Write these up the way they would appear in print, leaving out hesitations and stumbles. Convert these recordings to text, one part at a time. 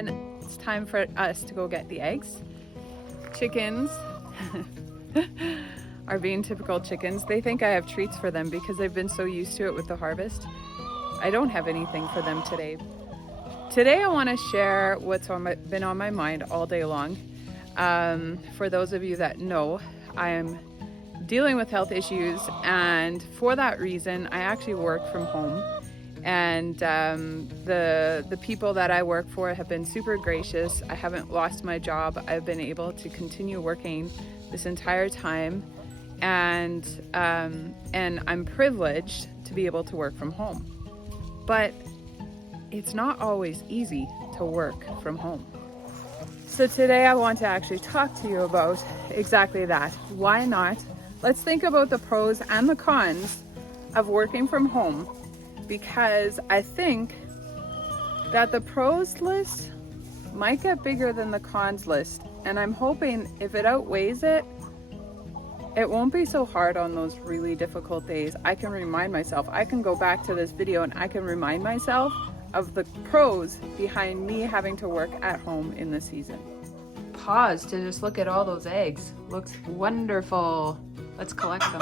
everyone. It's time for us to go get the eggs. Chickens are being typical chickens. They think I have treats for them because they've been so used to it with the harvest. I don't have anything for them today. Today I want to share what's been on my mind all day long. For those of you that know, I am dealing with health issues, and for that reason I actually work from home. And the people that I work for have been super gracious. I haven't lost my job. I've been able to continue working this entire time, and I'm privileged to be able to work from home. But it's not always easy to work from home. So today I want to actually talk to you about exactly that. Why not? Let's think about the pros and the cons of working from home, because I think that the pros list might get bigger than the cons list. And I'm hoping if it outweighs it, it won't be so hard on those really difficult days. I can remind myself, I can go back to this video and I can remind myself of the pros behind me having to work at home in the season. Pause to just look at all those eggs. Looks wonderful. Let's collect them.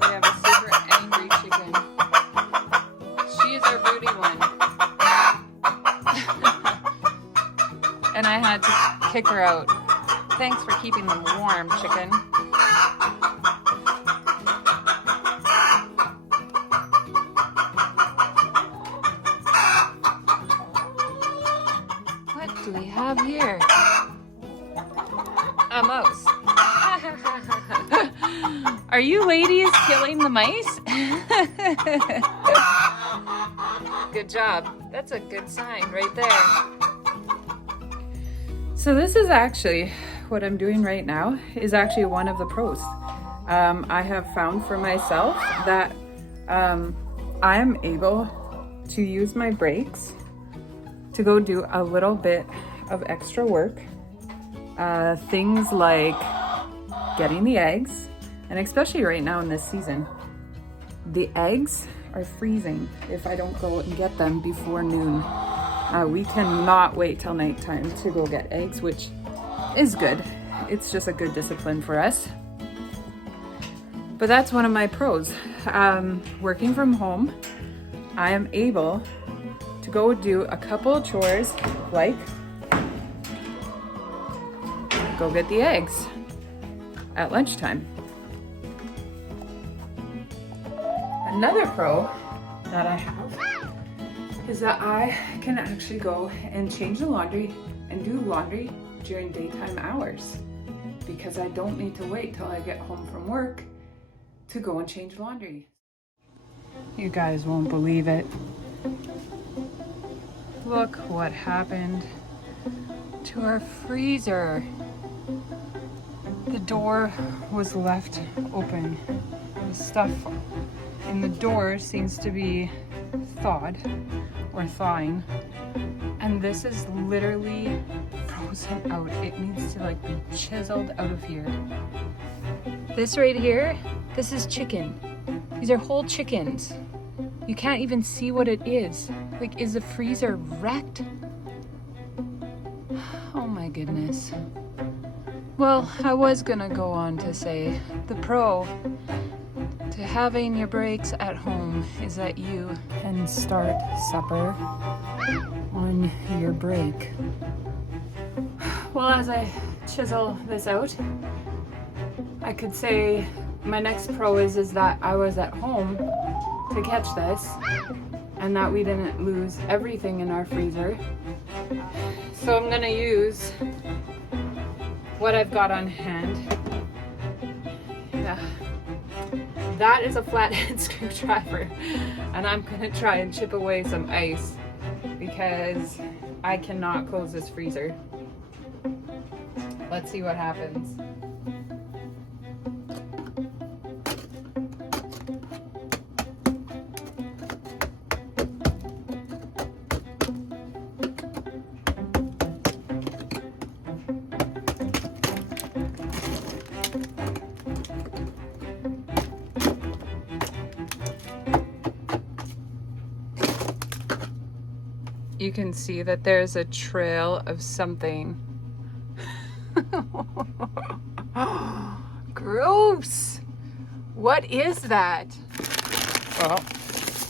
We have a super angry chicken. She is our broody one. And I had to kick her out. Thanks for keeping them warm, chicken. What do we have here? A mouse. Are you ladies killing the mice? Good job. That's a good sign right there. So this is actually what I'm doing right now is actually one of the pros. I have found for myself that I am able to use my breaks to go do a little bit of extra work. Things like getting the eggs, and especially right now in this season, the eggs are freezing if I don't go and get them before noon. We cannot wait till nighttime to go get eggs, which is good. It's just a good discipline for us. But that's one of my pros. Working from home, I am able to go do a couple of chores, like go get the eggs at lunchtime. Another pro that I have is that I can actually go and change the laundry and do laundry during daytime hours, because I don't need to wait till I get home from work to go and change laundry. You guys won't believe it. Look what happened to our freezer. The door was left open. The stuff in the door seems to be thawed or thawing, and this is literally frozen out. It needs to be chiseled out of here. This right here, this is chicken. These are whole chickens. You can't even see what it is. Is the freezer wrecked? Oh my goodness. Well, I was gonna go on to say the pro to having your breaks at home is that you can start supper on your break. Well, as I chisel this out, I could say my next pro is that I was at home to catch this, and that we didn't lose everything in our freezer. So I'm gonna use what I've got on hand. Yeah. That is a flathead screwdriver, and I'm gonna try and chip away some ice because I cannot close this freezer. Let's see what happens. you can see that there's a trail of something. Gross! What is that? Well,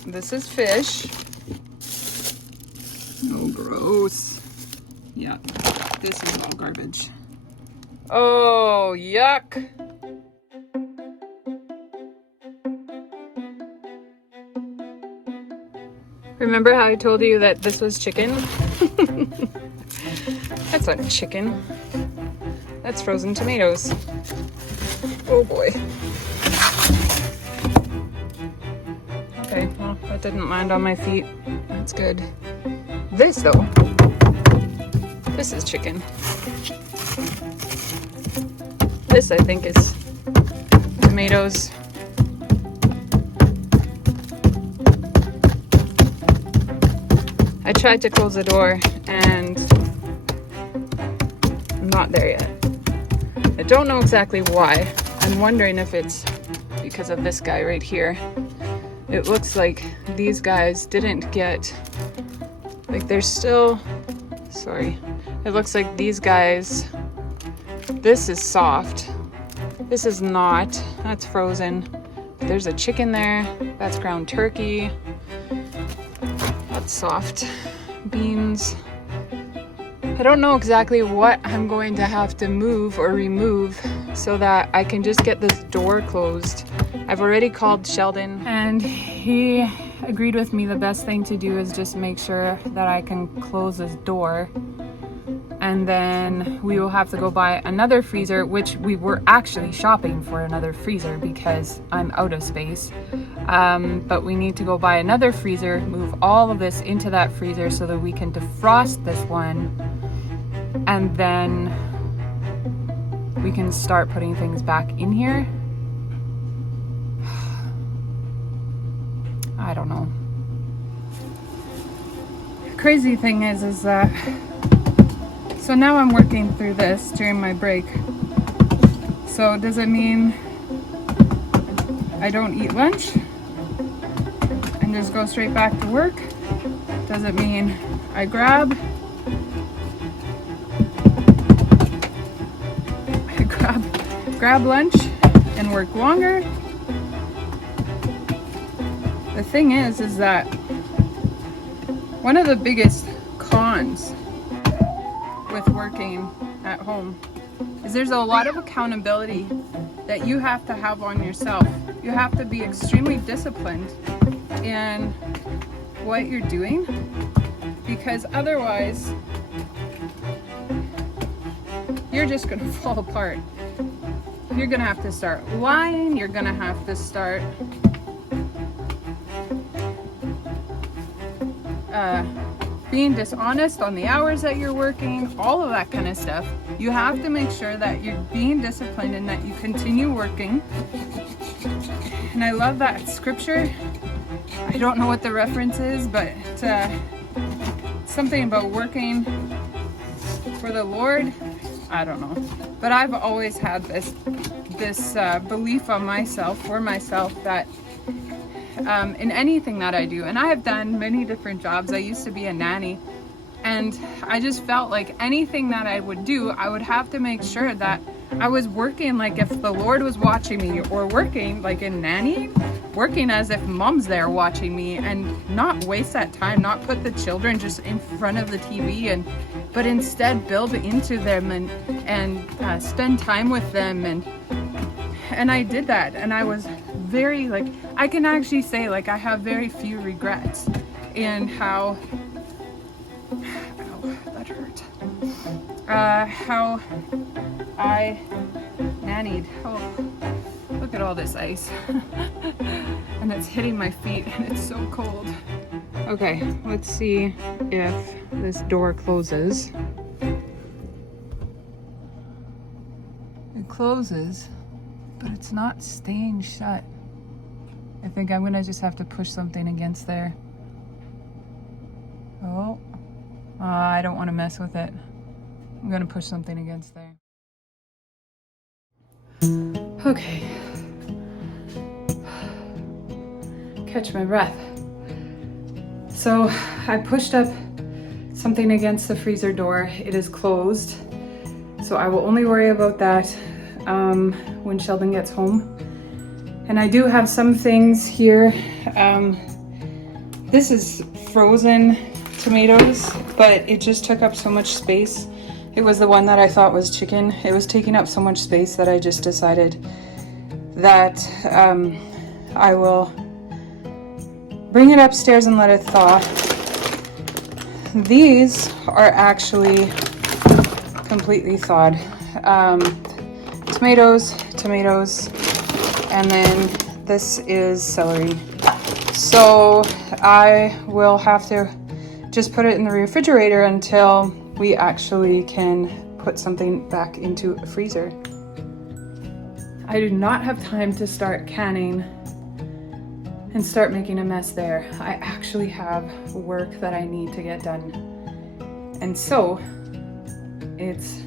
this is fish. Oh, gross. Yeah, this is all garbage. Oh, yuck. Remember how I told you that this was chicken? That's not chicken. That's frozen tomatoes. Oh boy. Okay, well, that didn't land on my feet. That's good. This though, this is chicken. This I think is tomatoes. I tried to close the door and I'm not there yet. I don't know exactly why. I'm wondering if it's because of this guy right here. It looks like these guys didn't get, like they're still, sorry. It looks like these guys, this is soft. This is not, that's frozen. There's a chicken there, that's ground turkey. That's soft. Beans. I don't know exactly what I'm going to have to move or remove so that I can just get this door closed. I've already called Sheldon and he agreed with me the best thing to do is just make sure that I can close this door, and then we will have to go buy another freezer, which we were actually shopping for another freezer because I'm out of space. But we need to go buy another freezer, move all of this into that freezer so that we can defrost this one, and then we can start putting things back in here. I don't know. Crazy thing is that, so now I'm working through this during my break. So does it mean I don't eat lunch and just go straight back to work? Does it mean I grab lunch and work longer? The thing is that one of the biggest cons with working at home is there's a lot of accountability that you have to have on yourself. You have to be extremely disciplined in what you're doing, because otherwise you're just gonna fall apart. You're gonna have to start lying, you're gonna have to start being dishonest on the hours that you're working, all of that kind of stuff. You have to make sure that you're being disciplined and that you continue working. And I love that scripture. I don't know what the reference is, but something about working for the Lord. I don't know. But I've always had this belief on myself, for myself, that in anything that I do, and I have done many different jobs. I used to be a nanny, and I just felt like anything that I would do, I would have to make sure that I was working like if the Lord was watching me, or working like in nannying, working as if mom's there watching me, and not waste that time, not put the children just in front of the TV, but instead build into them and spend time with them, and I did that, and I was very, like, I can actually say, like, I have very few regrets in how, ow, that hurt, how I nannied. Oh, look at all this ice. And it's hitting my feet and it's so cold. Okay, let's see if this door closes. It closes, but it's not staying shut. I think I'm gonna just have to push something against there. Oh, I don't want to mess with it. I'm gonna push something against there. Okay. Catch my breath. So I pushed up something against the freezer door. It is closed, so I will only worry about that when Sheldon gets home. And I do have some things here. This is frozen tomatoes, but it just took up so much space. It was the one that I thought was chicken. It was taking up so much space that I just decided that I will bring it upstairs and let it thaw. These are actually completely thawed. Tomatoes, and then this is celery. So I will have to just put it in the refrigerator until we actually can put something back into a freezer. I do not have time to start canning and start making a mess there. I actually have work that I need to get done. And so it's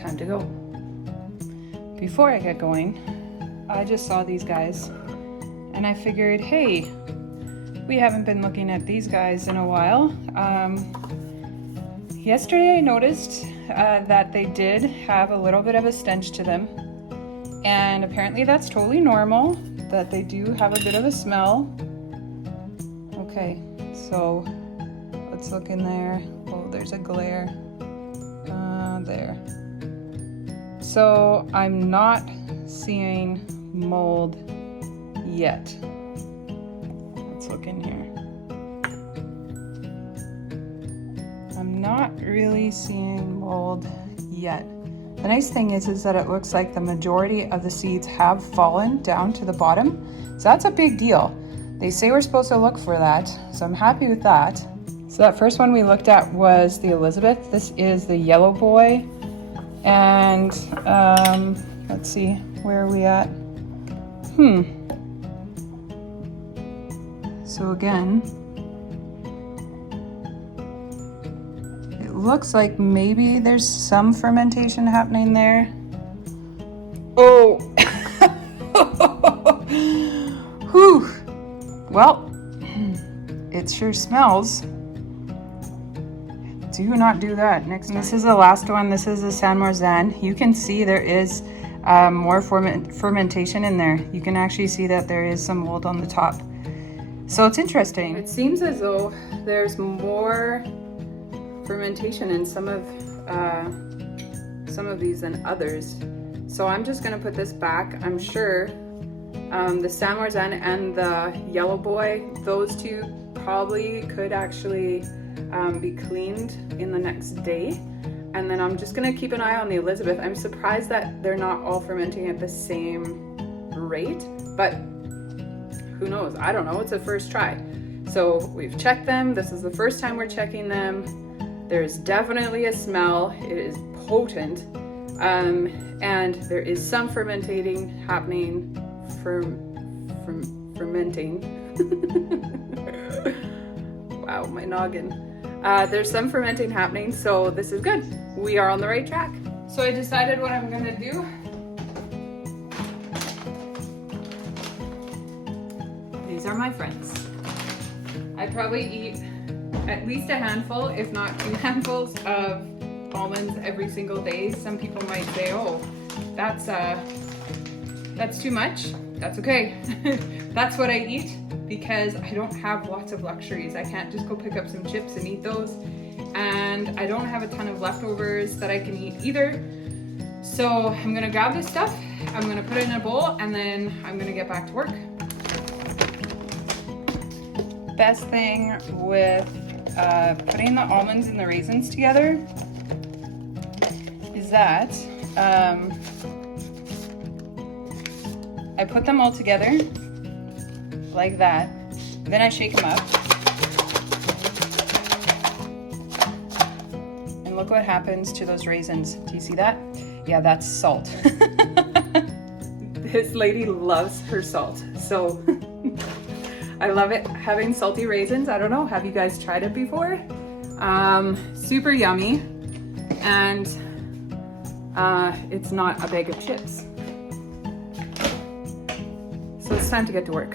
time to go. Before I get going, I just saw these guys and I figured, hey, we haven't been looking at these guys in a while. Yesterday I noticed that they did have a little bit of a stench to them, and apparently that's totally normal, that they do have a bit of a smell. Okay, so let's look in there. Oh, there's a glare. There. So I'm not seeing mold yet. Let's look in here. I'm not really seeing mold yet. The nice thing is that it looks like the majority of the seeds have fallen down to the bottom. So that's a big deal. They say we're supposed to look for that, so I'm happy with that. So that first one we looked at was the Elizabeth. This is the yellow boy. And let's see, where are we at? So again, it looks like maybe there's some fermentation happening there. Oh, whew. Well, it sure smells. Do not do that next time. This is the last one. This is the San Marzan. You can see there is more fermentation in there. You can actually see that there is some mold on the top. So it's interesting. It seems as though there's more fermentation in some of these than others. So I'm just gonna put this back. I'm sure the San Marzan and the yellow boy, those two probably could actually be cleaned in the next day. And then I'm just gonna keep an eye on the Elizabeth. I'm surprised that they're not all fermenting at the same rate, but who knows? I don't know, it's a first try. So we've checked them. This is the first time we're checking them. There's definitely a smell. It is potent. And there is some fermenting happening, fermenting. Wow, my noggin. There's some fermenting happening, so this is good. We are on the right track. So I decided what I'm gonna do. These are my friends. I probably eat at least a handful, if not 2 handfuls of almonds every single day. Some people might say, oh, that's too much. That's okay. That's what I eat because I don't have lots of luxuries. I can't just go pick up some chips and eat those. And I don't have a ton of leftovers that I can eat either. So I'm gonna grab this stuff, I'm gonna put it in a bowl, and then I'm gonna get back to work. Best thing with putting the almonds and the raisins together is that I put them all together like that. Then I shake them up. And look what happens to those raisins. Do you see that? Yeah, that's salt. This lady loves her salt. So I love it having salty raisins. I don't know, have you guys tried it before? Super yummy. And it's not a bag of chips. So it's time to get to work.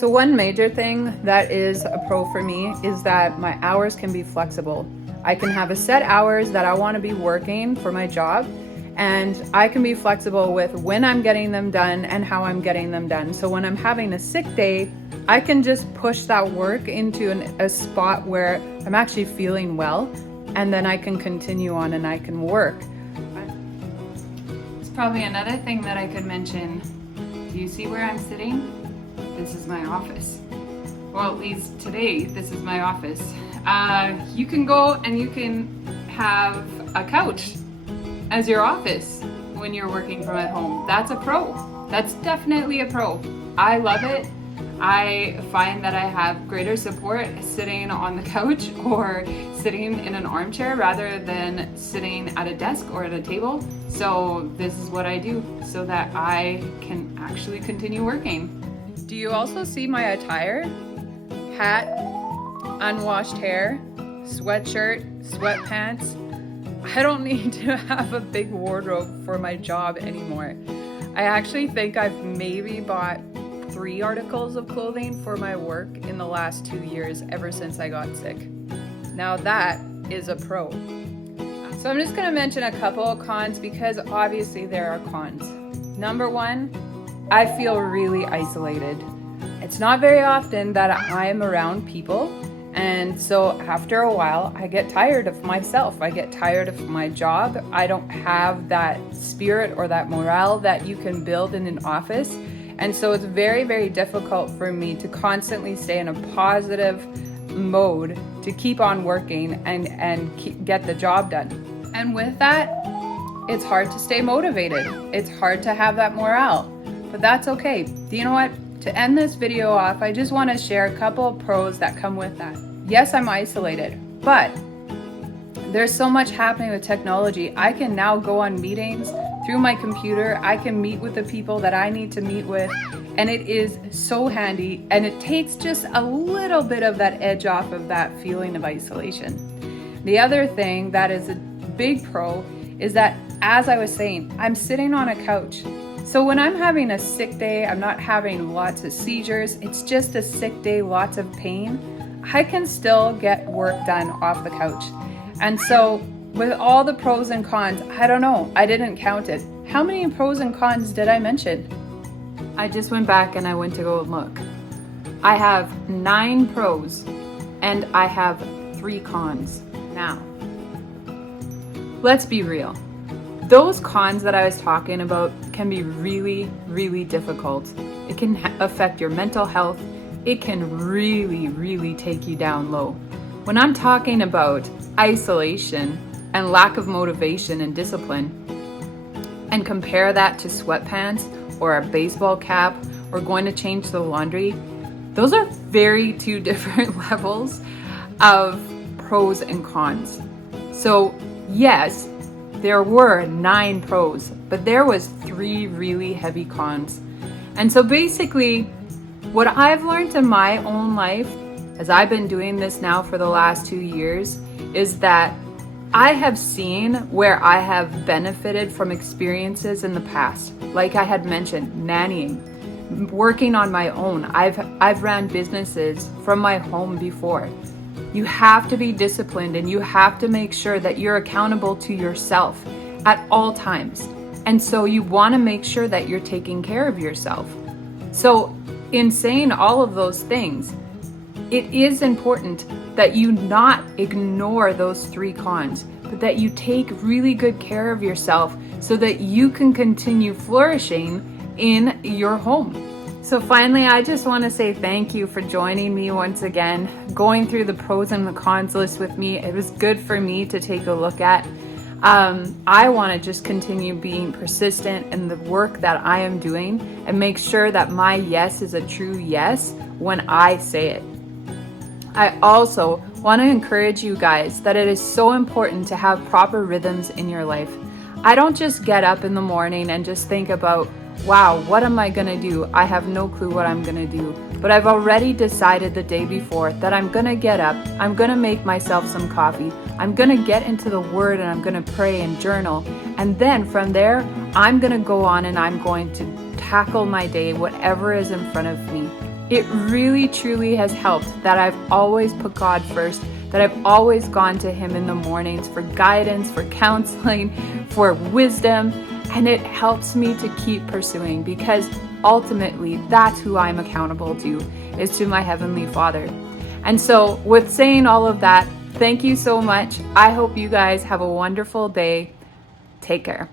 So one major thing that is a pro for me is that my hours can be flexible. I can have a set hours that I want to be working for my job, and I can be flexible with when I'm getting them done and how I'm getting them done. So when I'm having a sick day, I can just push that work into a spot where I'm actually feeling well, and then I can continue on and I can work. It's probably another thing that I could mention. Do you see where I'm sitting? This is my office. Well, at least today, this is my office. You can go and you can have a couch as your office when you're working from at home. That's a pro. That's definitely a pro. I love it. I find that I have greater support sitting on the couch or sitting in an armchair rather than sitting at a desk or at a table. So this is what I do so that I can actually continue working. Do you also see my attire? Hat, unwashed hair, sweatshirt, sweatpants. I don't need to have a big wardrobe for my job anymore. I actually think I've maybe bought 3 articles of clothing for my work in the last 2 years ever since I got sick. Now that is a pro. So I'm just gonna mention a couple of cons because obviously there are cons. Number 1, I feel really isolated. It's not very often that I'm around people, and so after a while I get tired of myself. I get tired of my job. I don't have that spirit or that morale that you can build in an office. And so it's very, very difficult for me to constantly stay in a positive mode to keep on working and get the job done. And with that, it's hard to stay motivated. It's hard to have that morale, but that's okay. Do you know what? To end this video off, I just want to share a couple of pros that come with that. Yes, I'm isolated, but there's so much happening with technology. I can now go on meetings through my computer. I can meet with the people that I need to meet with, and it is so handy, and it takes just a little bit of that edge off of that feeling of isolation. The other thing that is a big pro is that, as I was saying, I'm sitting on a couch. So when I'm having a sick day, I'm not having lots of seizures, it's just a sick day, lots of pain, I can still get work done off the couch. And so with all the pros and cons, I don't know, I didn't count it. How many pros and cons did I mention? I just went back and I went to go look. I have 9 pros and I have 3 cons. Now, let's be real. Those cons that I was talking about can be really, really difficult. It can affect your mental health. It can really, really take you down low. When I'm talking about isolation and lack of motivation and discipline, and compare that to sweatpants or a baseball cap or going to change the laundry, those are very 2 different levels of pros and cons. So yes, there were 9 pros, but there was 3 really heavy cons. And so basically, what I've learned in my own life, as I've been doing this now for the last 2 years, is that I have seen where I have benefited from experiences in the past. Like I had mentioned, nannying, working on my own. I've ran businesses from my home before. You have to be disciplined and you have to make sure that you're accountable to yourself at all times. And so you want to make sure that you're taking care of yourself. So in saying all of those things, it is important that you not ignore those 3 cons, but that you take really good care of yourself so that you can continue flourishing in your home. So finally, I just want to say thank you for joining me once again, going through the pros and the cons list with me. It was good for me to take a look at. I want to just continue being persistent in the work that I am doing and make sure that my yes is a true yes when I say it. I also want to encourage you guys that it is so important to have proper rhythms in your life. I don't just get up in the morning and just think about, wow, what am I gonna do? I have no clue what I'm gonna do. But I've already decided the day before that I'm gonna get up, I'm gonna make myself some coffee, I'm gonna get into the Word and I'm gonna pray and journal. And then from there, I'm gonna go on and I'm going to tackle my day, whatever is in front of me. It really truly has helped that I've always put God first, that I've always gone to Him in the mornings for guidance, for counseling, for wisdom, and it helps me to keep pursuing, because ultimately that's who I'm accountable to, is to my Heavenly Father. And so with saying all of that, thank you so much. I hope you guys have a wonderful day. Take care.